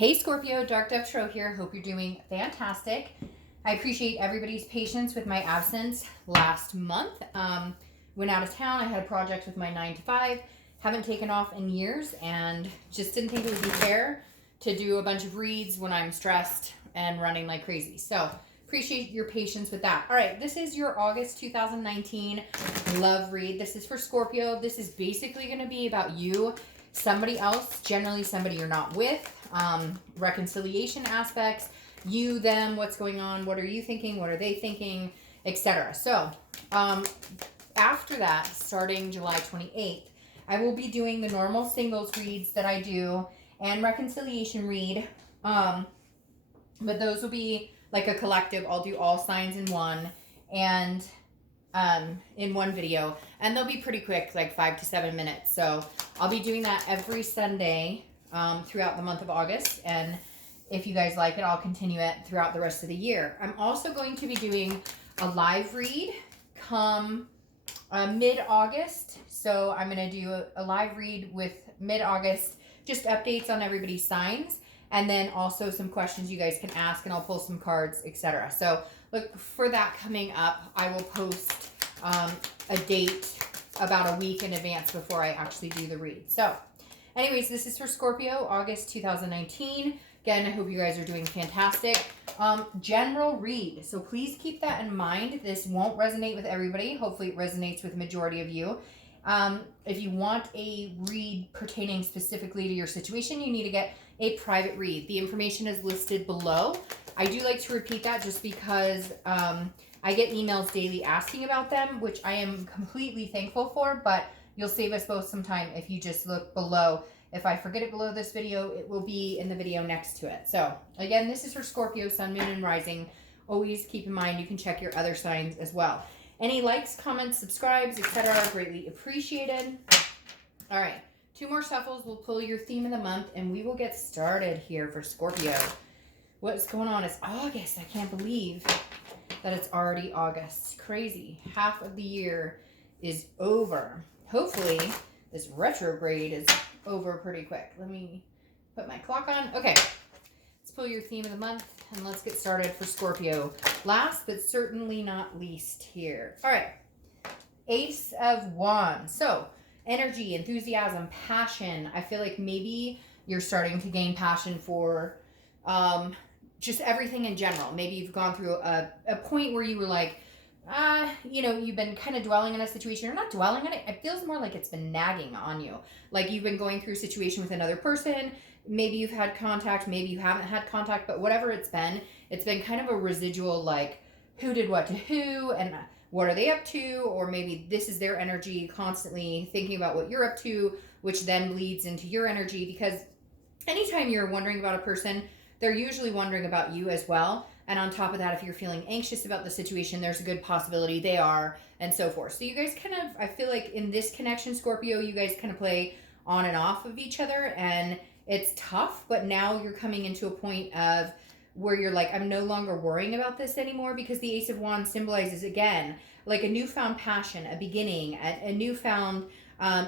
Hey Scorpio, Dark Dove Tarot here. Hope you're doing fantastic. I appreciate everybody's patience with my absence last month. Went out of town. I had a project with my 9 to 5. Haven't taken off in years and just didn't think it would be fair to do a bunch of reads when I'm stressed and running like crazy. So appreciate your patience with that. All right, this is your August 2019 love read. This is for Scorpio. This is basically going to be about you, somebody else, generally somebody you're not with, reconciliation aspects, you, them, what's going on, what are you thinking, what are they thinking, etc. So after that, starting July 28th, I will be doing the normal singles reads that I do and reconciliation read, but those will be like a collective. I'll do all signs in one and in one video, and they'll be pretty quick, like 5 to 7 minutes. So I'll be doing that every Sunday throughout the month of August, and if you guys like it, I'll continue it throughout the rest of the year. I'm also going to be doing a live read come mid-August. So I'm going to do a live read with mid-August, just updates on everybody's signs, and then also some questions you guys can ask, and I'll pull some cards, etc. So look for that coming up. I will post a date about a week in advance before I actually do the read. So anyways, this is for Scorpio, August 2019. Again, I hope you guys are doing fantastic. General read. So please keep that in mind. This won't resonate with everybody. Hopefully it resonates with the majority of you. If you want a read pertaining specifically to your situation, you need to get a private read. The information is listed below. I do like to repeat that just because I get emails daily asking about them, which I am completely thankful for, but you'll save us both some time if you just look below. If I forget it below this video, it will be in the video next to it. So again, this is for Scorpio, Sun, Moon, and Rising. Always keep in mind you can check your other signs as well. Any likes, comments, subscribes, etc. are greatly appreciated. All right, 2 more shuffles. We'll pull your theme of the month, and we will get started here for Scorpio. What's going on? It's August. I can't believe that it's already August. Crazy. Half of the year is over. Hopefully, this retrograde is over pretty quick. Let me put my clock on. Okay, let's pull your theme of the month, and let's get started for Scorpio. Last but certainly not least here. All right, Ace of Wands. So energy, enthusiasm, passion. I feel like maybe you're starting to gain passion for just everything in general. Maybe you've gone through a point where you were like, you know, you've been kind of dwelling in a situation. You're not dwelling on it. It feels more like it's been nagging on you. Like you've been going through a situation with another person. Maybe you've had contact, maybe you haven't had contact, but whatever it's been kind of a residual, like who did what to who and what are they up to? Or maybe this is their energy constantly thinking about what you're up to, which then bleeds into your energy, because anytime you're wondering about a person, they're usually wondering about you as well. And on top of that, if you're feeling anxious about the situation, there's a good possibility they are, and so forth. So you guys kind of, I feel like in this connection, Scorpio, you guys kind of play on and off of each other, and it's tough, but now you're coming into a point of where you're like, I'm no longer worrying about this anymore, because the Ace of Wands symbolizes, again, like a newfound passion, a beginning, a newfound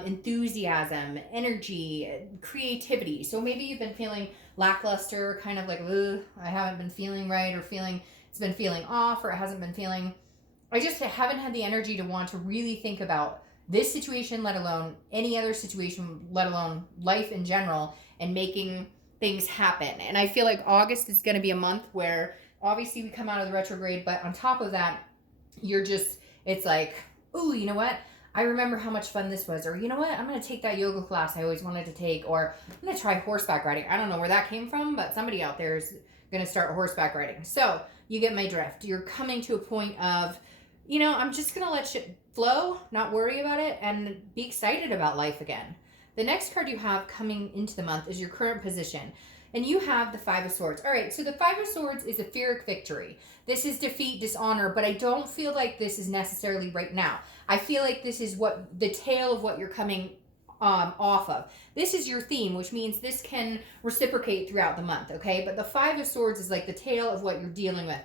enthusiasm, energy, creativity. So maybe you've been feeling lackluster, kind of like, I haven't been feeling right, or feeling it's been feeling off, or it hasn't been feeling, I just haven't had the energy to want to really think about this situation, let alone any other situation, let alone life in general, and making things happen. And I feel like August is going to be a month where obviously we come out of the retrograde, but on top of that, you're just, it's like, ooh, you know what? I remember how much fun this was. Or you know what? I'm going to take that yoga class I always wanted to take. Or I'm going to try horseback riding. I don't know where that came from, but somebody out there is going to start horseback riding. So you get my drift. You're coming to a point of, you know, I'm just going to let shit flow, not worry about it, and be excited about life again. The next card you have coming into the month is your current position. And you have the 5 of Swords. All right, so the 5 of Swords is a Pyrrhic victory. This is defeat, dishonor, but I don't feel like this is necessarily right now. I feel like this is what the tail of what you're coming off of. This is your theme, which means this can reciprocate throughout the month, okay? But the 5 of Swords is like the tail of what you're dealing with.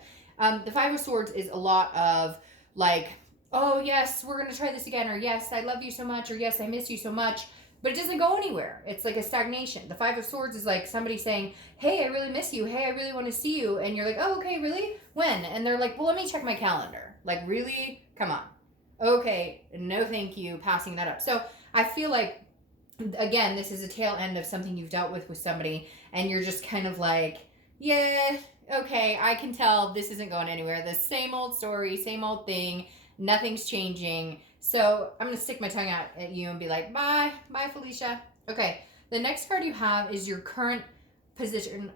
The 5 of Swords is a lot of like, oh, yes, we're going to try this again, or yes, I love you so much, or yes, I miss you so much. but it doesn't go anywhere. It's like a stagnation. The Five of Swords is like somebody saying, hey, I really miss you. Hey, I really want to see you. And you're like, oh, okay, really? When? And they're like, well, let me check my calendar. Like, really? Come on. Okay, no thank you, passing that up. So I feel like, again, this is a tail end of something you've dealt with somebody, and you're just kind of like, yeah, okay, I can tell this isn't going anywhere. The same old story, same old thing. Nothing's changing. So I'm going to stick my tongue out at you and be like, bye, Felicia. Okay, the next card you have is your current position,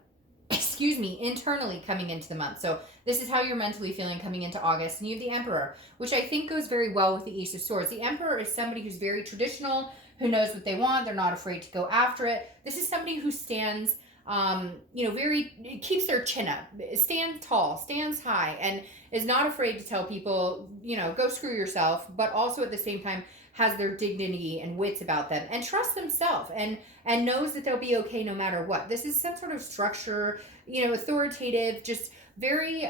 excuse me, internally coming into the month. So this is how you're mentally feeling coming into August. And you have the Emperor, which I think goes very well with the Ace of Swords. The Emperor is somebody who's very traditional, who knows what they want. They're not afraid to go after it. This is somebody who stands, very, keeps their chin up, stands tall, stands high, and is not afraid to tell people, go screw yourself, but also at the same time has their dignity and wits about them and trusts themselves and knows that they'll be okay no matter what. This is some sort of structure, authoritative, just very,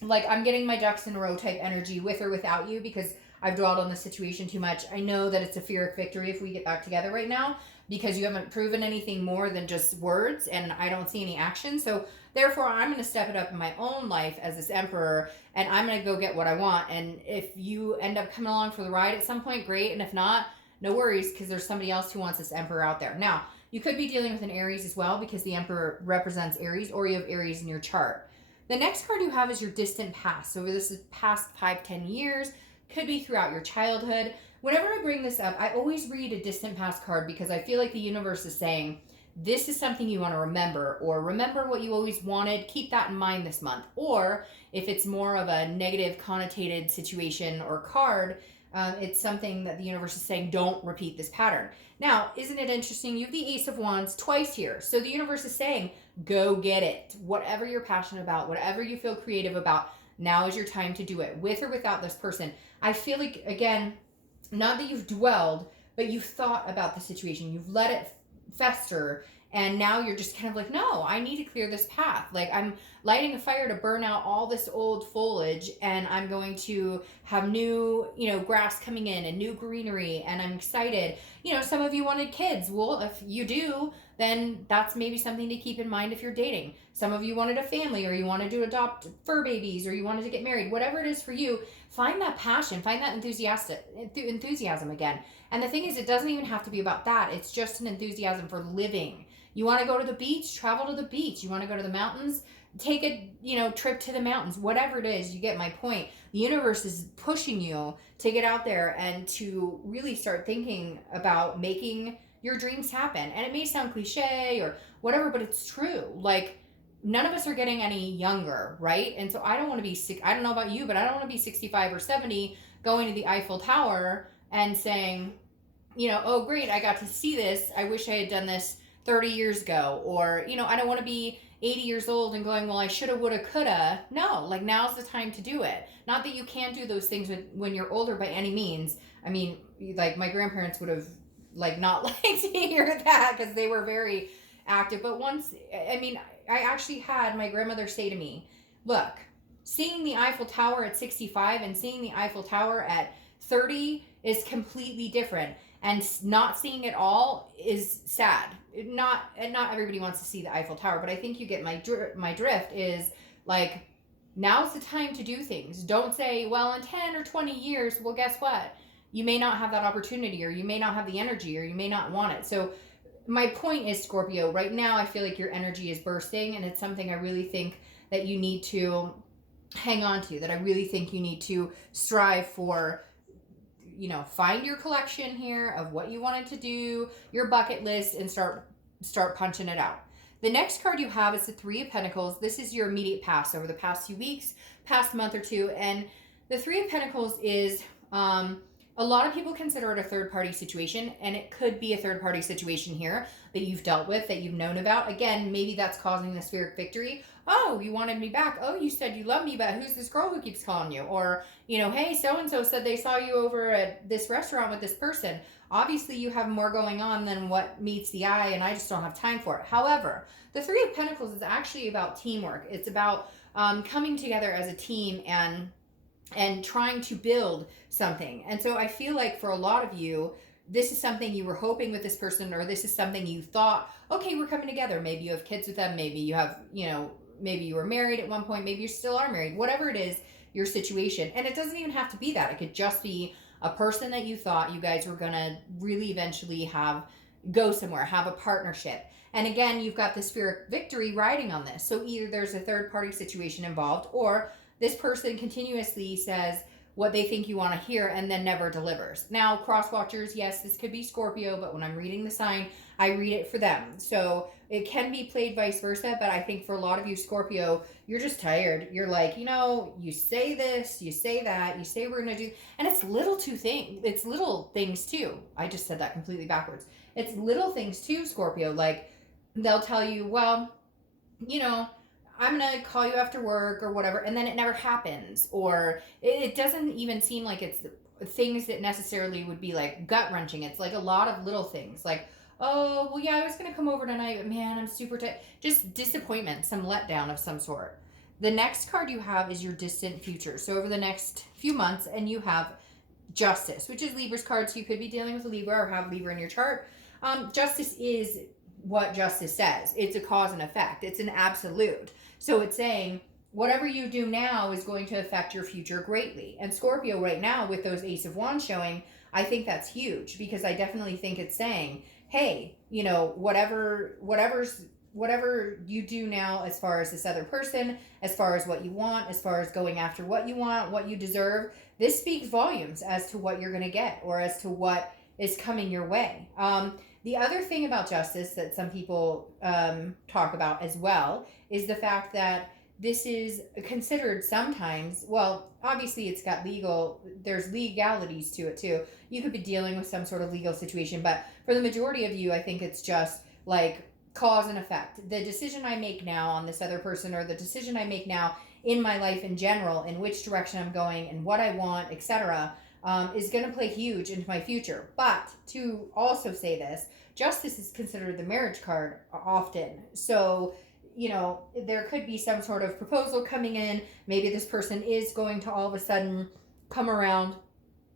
like I'm getting my ducks in a row type energy with or without you, because I've dwelled on the situation too much. I know that it's a Pyrrhic victory if we get back together right now, because you haven't proven anything more than just words and I don't see any action. So therefore, I'm going to step it up in my own life as this Emperor, and I'm going to go get what I want. And if you end up coming along for the ride at some point, great. And if not, no worries, because there's somebody else who wants this Emperor out there. Now, you could be dealing with an Aries as well, because the Emperor represents Aries, or you have Aries in your chart. The next card you have is your distant past. So this is past 5-10 years, could be throughout your childhood. Whenever I bring this up, I always read a distant past card, because I feel like the universe is saying, this is something you want to remember, or remember what you always wanted, keep that in mind this month. Or if it's more of a negative connotated situation or card, it's something that the universe is saying, don't repeat this pattern. Now, isn't it interesting? You have the Ace of Wands twice here. So the universe is saying, go get it. Whatever you're passionate about, whatever you feel creative about, now is your time to do it, with or without this person. I feel like, again, not that you've dwelled, but you've thought about the situation. You've let it fester, and now you're just kind of like, no, I need to clear this path. Like, I'm lighting a fire to burn out all this old foliage, and I'm going to have new, grass coming in and new greenery, and I'm excited. Some of you wanted kids. Well, if you do, then that's maybe something to keep in mind if you're dating. Some of you wanted a family, or you wanted to adopt fur babies, or you wanted to get married. Whatever it is for you, find that passion, find that enthusiasm again. And the thing is, it doesn't even have to be about that. It's just an enthusiasm for living. You want to go to the beach? Travel to the beach. You want to go to the mountains? Take a, trip to the mountains. Whatever it is, you get my point. The universe is pushing you to get out there and to really start thinking about making your dreams happen. And it may sound cliche or whatever, but it's true. Like, none of us are getting any younger, right? And so I don't want to be sick. I don't know about you, but I don't want to be 65 or 70 going to the Eiffel Tower and saying, oh, great, I got to see this. I wish I had done this 30 years ago. Or, I don't want to be 80 years old and going, well, I shoulda, woulda, coulda. No, like, now's the time to do it. Not that you can't do those things when you're older by any means. I mean, like, my grandparents would have, like, not liked to hear that, because they were very active. But once, I actually had my grandmother say to me, look, seeing the Eiffel Tower at 65 and seeing the Eiffel Tower at 30 is completely different. And not seeing it all is sad. Not everybody wants to see the Eiffel Tower, but I think you get my drift is, like, now's the time to do things. Don't say, well, in 10 or 20 years, well, guess what? You may not have that opportunity, or you may not have the energy, or you may not want it. So my point is, Scorpio, right now I feel like your energy is bursting, and it's something I really think that you need to hang on to, that I really think you need to strive for. Find your collection here of what you wanted to do, your bucket list, and start punching it out. The next card you have is the Three of Pentacles. This is your immediate past, over the past few weeks, past month or two. And the Three of Pentacles is, a lot of people consider it a third-party situation, and it could be a third-party situation here that you've dealt with, that you've known about. Again, maybe that's causing the Pyrrhic victory. Oh, you wanted me back. Oh, you said you love me, but who's this girl who keeps calling you? Or, hey, so-and-so said they saw you over at this restaurant with this person. Obviously, you have more going on than what meets the eye, and I just don't have time for it. However, the Three of Pentacles is actually about teamwork. It's about coming together as a team and trying to build something. And so I feel like for a lot of you, this is something you were hoping with this person, or this is something you thought, okay, we're coming together. Maybe you have kids with them. Maybe you have, maybe you were married at one point. Maybe you still are married. Whatever it is, your situation. And it doesn't even have to be that. It could just be a person that you thought you guys were going to really eventually go somewhere, have a partnership. And again, you've got the spirit victory riding on this. So either there's a third party situation involved, or this person continuously says what they think you want to hear and then never delivers. Now, cross watchers, yes, this could be Scorpio, but when I'm reading the sign, I read it for them. So it can be played vice versa, but I think for a lot of you Scorpio, you're just tired. You're like, you say this, you say that, you say we're going to do, and it's little things too. I just said that completely backwards. It's little things too, Scorpio. Like, they'll tell you, well, I'm going to call you after work or whatever, and then it never happens. Or it doesn't even seem like it's things that necessarily would be like gut wrenching. It's like a lot of little things like, oh, well, yeah, I was going to come over tonight, but man, I'm super tired. Just disappointment, some letdown of some sort. The next card you have is your distant future. So over the next few months, and you have Justice, which is Libra's card. So you could be dealing with a Libra or have Libra in your chart. Justice is what justice says. It's a cause and effect. It's an absolute. So it's saying whatever you do now is going to affect your future greatly. And Scorpio right now, with those Ace of Wands showing, I think that's huge, because I definitely think it's saying, hey, whatever you do now, as far as this other person, as far as what you want, as far as going after what you want, what you deserve, this speaks volumes as to what you're going to get, or as to what is coming your way. The other thing about justice that some people talk about as well is the fact that this is considered sometimes, well, obviously there's legalities to it too. You could be dealing with some sort of legal situation, but for the majority of you, I think it's just like cause and effect. The decision I make now on this other person, or the decision I make now in my life in general, in which direction I'm going and what I want, etc., is going to play huge into my future. But to also say this, justice is considered the marriage card often. So, there could be some sort of proposal coming in. Maybe this person is going to all of a sudden come around.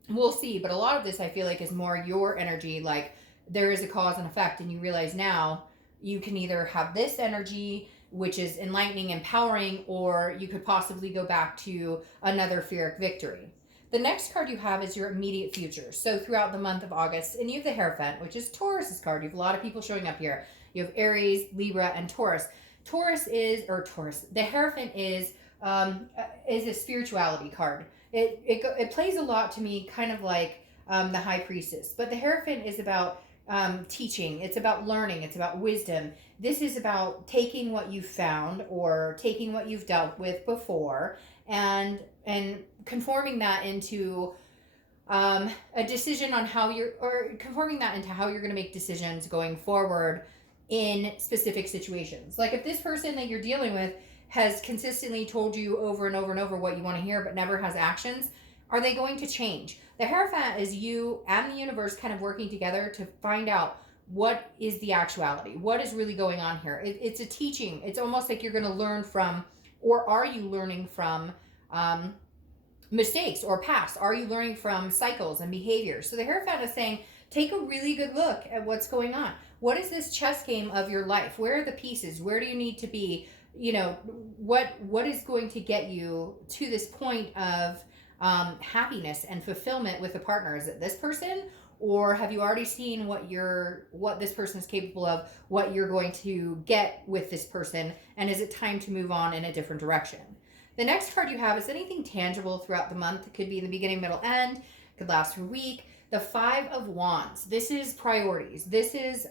We'll see. But a lot of this, I feel like, is more your energy. Like, there is a cause and effect, and you realize now you can either have this energy, which is enlightening, empowering, or you could possibly go back to another Pyrrhic victory. The next card you have is your immediate future. So throughout the month of August, and you have the Hierophant, which is Taurus's card. You have a lot of people showing up here. You have Aries, Libra, and Taurus. The Hierophant is a spirituality card. It plays a lot to me, kind of like the High Priestess. But the Hierophant is about teaching. It's about learning. It's about wisdom. This is about taking what you've found, or taking what you've dealt with before, and conforming that into a decision on conforming that into how you're going to make decisions going forward in specific situations. Like, if this person that you're dealing with has consistently told you over and over and over what you want to hear, but never has actions, are they going to change? The Hierophant is you and the universe kind of working together to find out what is the actuality, what is really going on here. It's a teaching. It's almost like you're going to learn from, or are you learning from mistakes or past? Are you learning from cycles and behaviors? So the Hierophant is saying, take a really good look at what's going on. What is this chess game of your life? Where are the pieces? Where do you need to be? What is going to get you to this point of happiness and fulfillment with a partner? Is it this person, or have you already seen what this person is capable of, what you're going to get with this person, and is it time to move on in a different direction? The next card you have is anything tangible throughout the month. It could be in the beginning, middle, end. It could last for a week. The Five of Wands. This is priorities. This is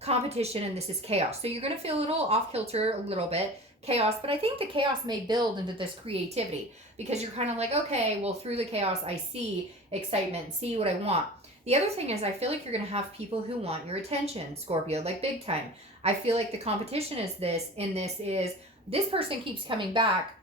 competition, and this is chaos. So you're going to feel a little off kilter, a little bit chaos, but I think the chaos may build into this creativity, because you're kind of like, okay, well, through the chaos, I see excitement, see what I want. The other thing is, I feel like you're going to have people who want your attention, Scorpio, like big time. I feel like the competition is this person keeps coming back,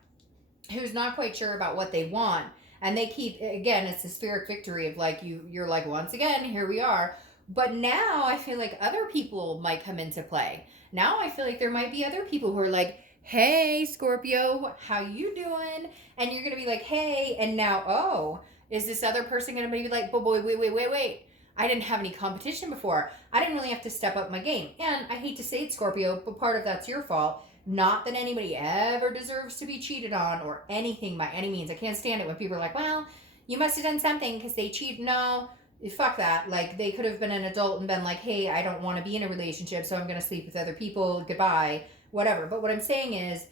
who's not quite sure about what they want. And they keep, again, it's this Pyrrhic victory of like, you're like, once again, here we are. But now I feel like other people might come into play. Now I feel like there might be other people who are like, hey, Scorpio, how you doing? And you're going to be like, hey, and now, oh, is this other person going to be like, but boy, wait. I didn't have any competition before. I didn't really have to step up my game. And I hate to say it, Scorpio, but part of that's your fault. Not that anybody ever deserves to be cheated on or anything by any means. I can't stand it when people are like, well, you must have done something because they cheat. No, fuck that. Like, they could have been an adult and been like, hey, I don't want to be in a relationship, so I'm going to sleep with other people. Goodbye. Whatever. But what I'm saying is,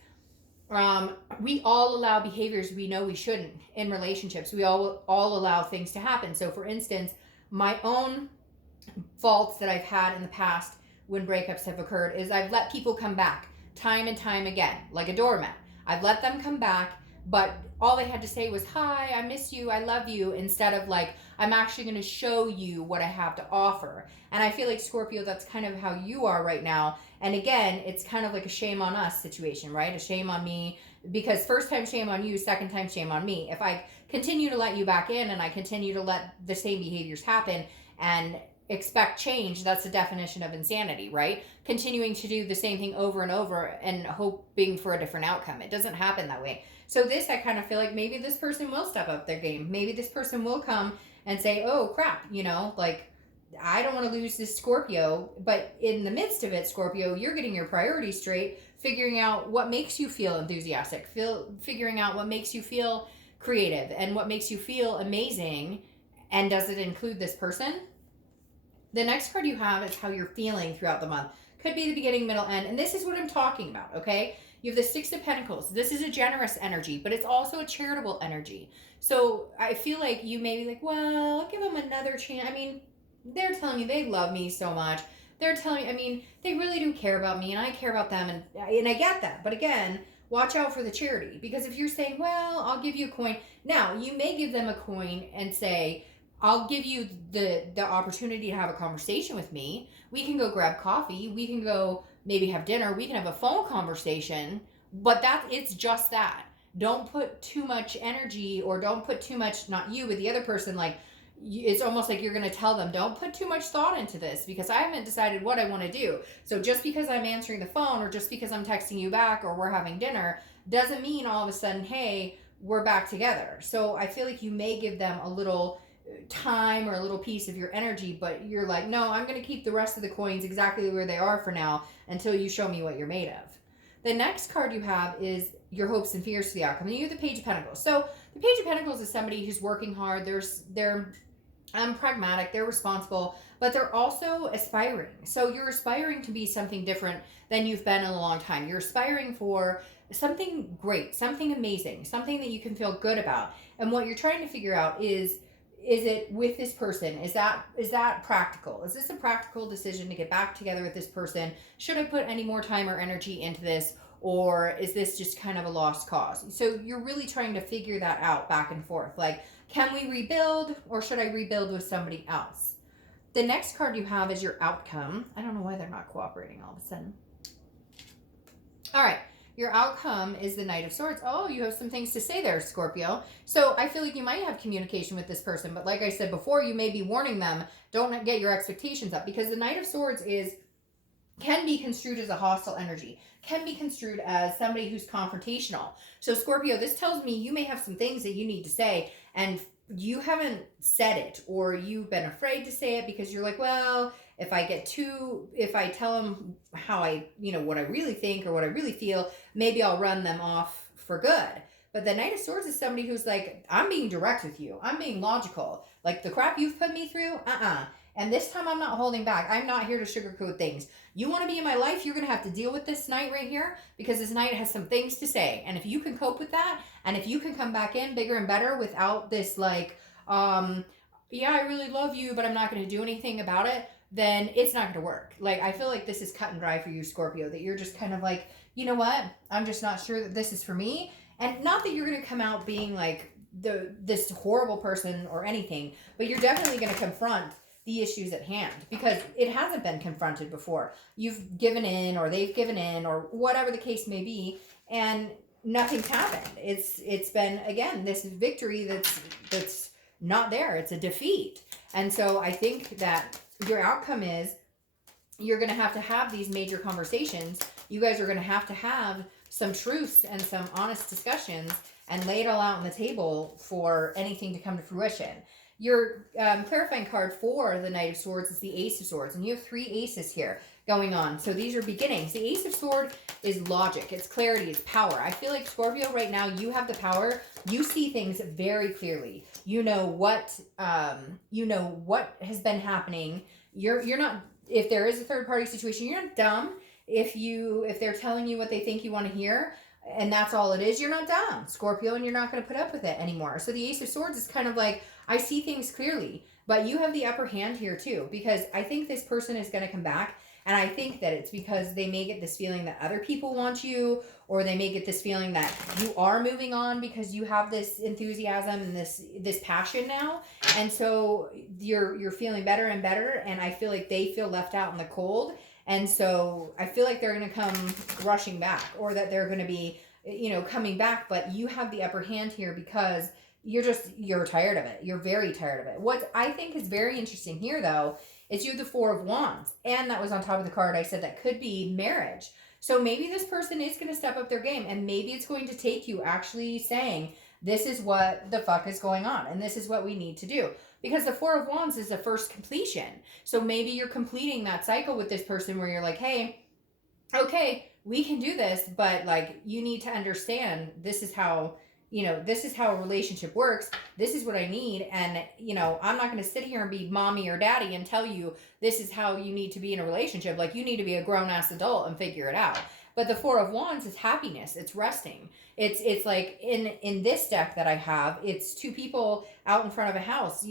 we all allow behaviors we know we shouldn't in relationships. We all allow things to happen. So, for instance, my own faults that I've had in the past when breakups have occurred is I've let people come back time and time again, like a doormat. I've let them come back, but all they had to say was, hi, I miss you, I love you, instead of like, I'm actually going to show you what I have to offer. And I feel like, Scorpio, that's kind of how you are right now. And again, it's kind of like a shame on us situation, right? A shame on me, because first time shame on you, second time shame on me. If I continue to let you back in and I continue to let the same behaviors happen and expect change, that's the definition of insanity, right? Continuing to do the same thing over and over and hoping for a different outcome. It doesn't happen that way. So this, I kind of feel like maybe this person will step up their game. Maybe this person will come and say, oh crap, you know, like, I don't want to lose this Scorpio. But in the midst of it, Scorpio, you're getting your priorities straight, figuring out what makes you feel enthusiastic, figuring out what makes you feel creative and what makes you feel amazing. And does it include this person? The next card you have is how you're feeling throughout the month. Could be the beginning, middle, end. And this is what I'm talking about, okay? You have the Six of Pentacles. This is a generous energy, but it's also a charitable energy. So I feel like you may be like, well, I'll give them another chance. I mean, they're telling me they love me so much. They're telling me, I mean, they really do care about me and I care about them. And I get that. But again, watch out for the charity. Because if you're saying, well, I'll give you a coin. Now, you may give them a coin and say, I'll give you the opportunity to have a conversation with me. We can go grab coffee. We can go maybe have dinner. We can have a phone conversation. But it's just that. Don't put too much energy, or don't put too much, not you, but the other person, like, it's almost like you're going to tell them, don't put too much thought into this because I haven't decided what I want to do. So just because I'm answering the phone or just because I'm texting you back or we're having dinner doesn't mean all of a sudden, hey, we're back together. So I feel like you may give them a little time or a little piece of your energy, but you're like, no, I'm going to keep the rest of the coins exactly where they are for now until you show me what you're made of. The next card you have is your hopes and fears for the outcome. And you have the Page of Pentacles. So the Page of Pentacles is somebody who's working hard. They're pragmatic, they're responsible, but they're also aspiring. So you're aspiring to be something different than you've been in a long time. You're aspiring for something great, something amazing, something that you can feel good about. And what you're trying to figure out is it with this person? Is that practical? Is this a practical decision to get back together with this person? Should I put any more time or energy into this? Or is this just kind of a lost cause? So you're really trying to figure that out back and forth. Like, can we rebuild, or should I rebuild with somebody else? The next card you have is your outcome. I don't know why they're not cooperating all of a sudden. All right. Your outcome is the Knight of Swords. Oh, you have some things to say there, Scorpio. So I feel like you might have communication with this person, but like I said before, you may be warning them, don't get your expectations up, because the Knight of Swords can be construed as a hostile energy, can be construed as somebody who's confrontational. So Scorpio, this tells me you may have some things that you need to say and you haven't said it, or you've been afraid to say it because you're like, well, if I tell them how what I really think or what I really feel, maybe I'll run them off for good. But the Knight of Swords is somebody who's like, I'm being direct with you. I'm being logical. Like, the crap you've put me through, And this time I'm not holding back. I'm not here to sugarcoat things. You want to be in my life, you're going to have to deal with this Knight right here, because this Knight has some things to say. And if you can cope with that, and if you can come back in bigger and better without this, like, yeah, I really love you, but I'm not going to do anything about it, then it's not going to work. Like, I feel like this is cut and dry for you, Scorpio, that you're just kind of like, you know what? I'm just not sure that this is for me. And not that you're going to come out being like this horrible person or anything, but you're definitely going to confront the issues at hand, because it hasn't been confronted before. You've given in, or they've given in, or whatever the case may be, and nothing's happened. It's been, again, this victory that's not there. It's a defeat. And so I think that your outcome is you're going to have these major conversations. You guys are going to have some truths and some honest discussions and lay it all out on the table for anything to come to fruition. Your clarifying card for the Knight of Swords is the Ace of Swords, and you have 3 aces here going on. So these are beginnings. The Ace of Swords is logic, it's clarity, it's power. I feel like Scorpio right now, you have the power. You see things very clearly. You know what has been happening. You're not, if there is a third party situation, you're not dumb. If they're telling you what they think you want to hear, and that's all it is, you're not dumb, Scorpio, and you're not going to put up with it anymore. So the Ace of Swords is kind of like, I see things clearly, but you have the upper hand here too, because I think this person is going to come back, and I think that it's because they may get this feeling that other people want you, or they may get this feeling that you are moving on because you have this enthusiasm and this passion now, and so you're feeling better and better, and I feel like they feel left out in the cold. And so I feel like they're going to come rushing back, or that they're going to be, coming back, but you have the upper hand here because you're tired of it. You're very tired of it. What I think is very interesting here, though, is you have the 4 of Wands, and that was on top of the card. I said that could be marriage. So maybe this person is going to step up their game, and maybe it's going to take you actually saying, this is what the fuck is going on, and this is what we need to do. Because the 4 of Wands is the first completion. So maybe you're completing that cycle with this person where you're like, hey, okay, we can do this, but like, you need to understand this is how a relationship works. This is what I need. And, I'm not going to sit here and be mommy or daddy and tell you this is how you need to be in a relationship. Like, you need to be a grown ass adult and figure it out. But the 4 of Wands is happiness. It's resting. It's like in this deck that I have, it's 2 people out in front of a house,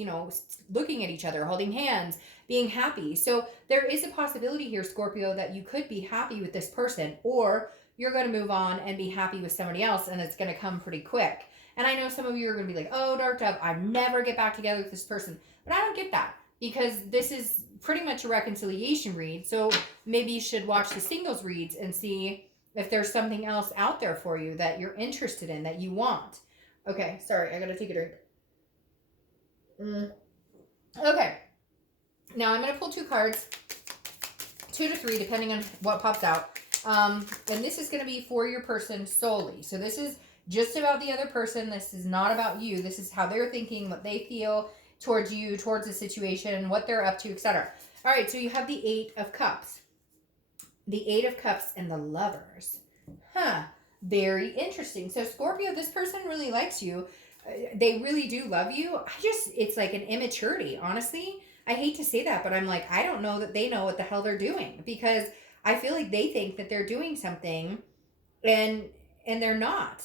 looking at each other, holding hands, being happy. So there is a possibility here, Scorpio, that you could be happy with this person, or you're going to move on and be happy with somebody else, and it's going to come pretty quick. And I know some of you are going to be like, oh, Dark Dove, I never get back together with this person. But I don't get that, because this is pretty much a reconciliation read. So maybe you should watch the singles reads and see if there's something else out there for you that you're interested in, that you want. Okay, sorry, I got to take a drink. Okay, now I'm going to pull 2 cards, 2 to 3, depending on what pops out. And this is going to be for your person solely. So this is just about the other person. This is not about you. This is how they're thinking, what they feel towards you, towards the situation, what they're up to, etc. All right, so you have the 8 of Cups. The 8 of Cups and the Lovers. Very interesting. So Scorpio, this person really likes you. They really do love you. It's like an immaturity, honestly. I hate to say that, but I'm like, I don't know that they know what the hell they're doing, because I feel like they think that they're doing something and they're not.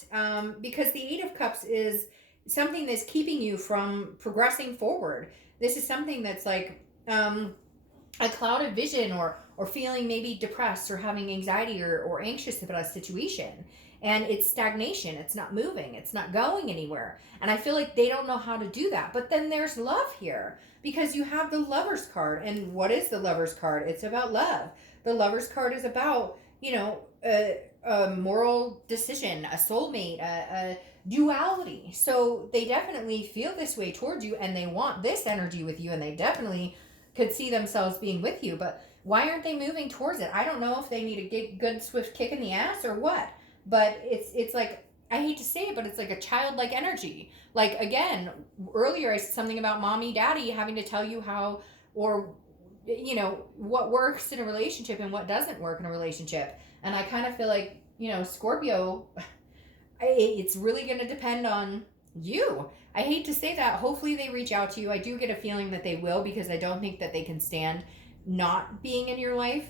Because the 8 of Cups is something that's keeping you from progressing forward. This is something that's like a clouded vision, or feeling maybe depressed or having anxiety or anxious about a situation. And it's stagnation. It's not moving. It's not going anywhere. And I feel like they don't know how to do that. But then there's love here, because you have the Lover's card. And what is the Lover's card? It's about love. The Lover's card is about, a moral decision, a soulmate, a duality. So they definitely feel this way towards you, and they want this energy with you, and they definitely could see themselves being with you. But why aren't they moving towards it? I don't know if they need a good swift kick in the ass or what. But it's like, I hate to say it, but it's like a childlike energy. Like, again, earlier I said something about mommy, daddy having to tell you how, or what works in a relationship and what doesn't work in a relationship. And I kind of feel like, Scorpio, it's really going to depend on you. I hate to say that. Hopefully they reach out to you. I do get a feeling that they will, because I don't think that they can stand not being in your life,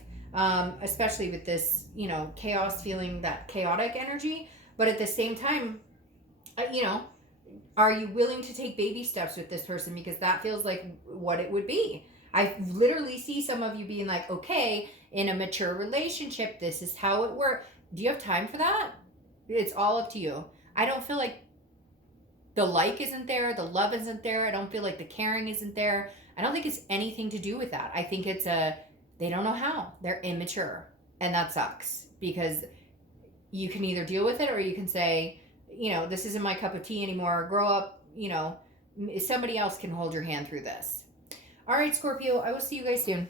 especially with this, chaos, feeling that chaotic energy. But at the same time, are you willing to take baby steps with this person? Because that feels like what it would be. I literally see some of you being like, okay, in a mature relationship, this is how it works. Do you have time for that? It's all up to you. I don't feel like the like isn't there. The love isn't there. I don't feel like the caring isn't there. I don't think it's anything to do with that. I think it's they don't know how. They're immature. And that sucks, because you can either deal with it, or you can say, this isn't my cup of tea anymore. Grow up, somebody else can hold your hand through this. All right, Scorpio, I will see you guys soon.